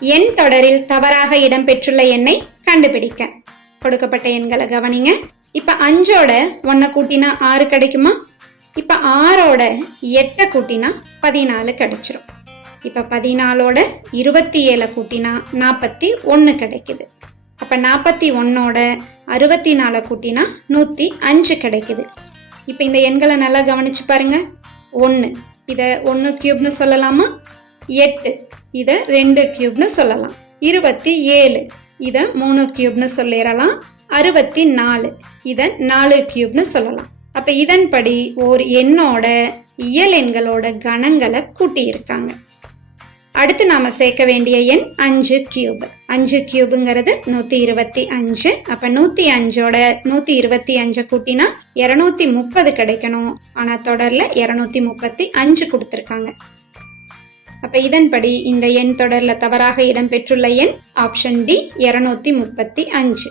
எண் தொடரில் தவறாக இடம்பெற்றுள்ள எண்ணை கண்டுபிடிக்க. கொடுக்கப்பட்ட எண்களை கவனிங்க. இப்ப அஞ்சோட ஒன்ன கூட்டினா ஆறு கிடைக்குமா? இப்ப ஆறோட எட்டை கூட்டினா பதினாலு கிடைச்சிரும். இப்ப பதினாலோட இருபத்தி ஏழை கூட்டினா நாற்பத்தி ஒன்று கிடைக்குது. அப்ப நாற்பத்தி ஒன்னோட அறுபத்தி நாலை கூட்டினா நூத்தி அஞ்சு கிடைக்குது. இப்ப இந்த எண்களை நல்லா கவனிச்சு பாருங்க. ஒன்று இதை ஒன்று கியூப்னு சொல்லலாமா? எட்டு. இதை ரெண்டு கியூப்னு சொல்லலாம். இருபத்தி ஏழு. இதை மூணு கியூப்னு சொல்லிடலாம். அறுபத்தி நாலு. இதை நாலு கியூப்னு சொல்லலாம். அப்போ இதன்படி ஓர் எண்ணோட இயல் எண்களோட கணங்களை கூட்டியிருக்காங்க. அடுத்து நாம் சேர்க்க வேண்டிய எண் அஞ்சு கியூப் அஞ்சு கியூபுங்கிறது நூற்றி இருபத்தி அஞ்சு. அப்போ நூற்றி அஞ்சோட நூற்றி இருபத்தி அஞ்சை கூட்டினா இரநூத்தி முப்பது கிடைக்கணும். ஆனால் தொடரில் இரநூத்தி முப்பத்தி அஞ்சு கொடுத்துருக்காங்க. அப்ப இதன்படி இந்த எண் தொடர்ல தவறாக இடம்பெற்றுள்ள எண் ஆப்ஷன் டி இருநூத்தி முப்பத்தி அஞ்சு.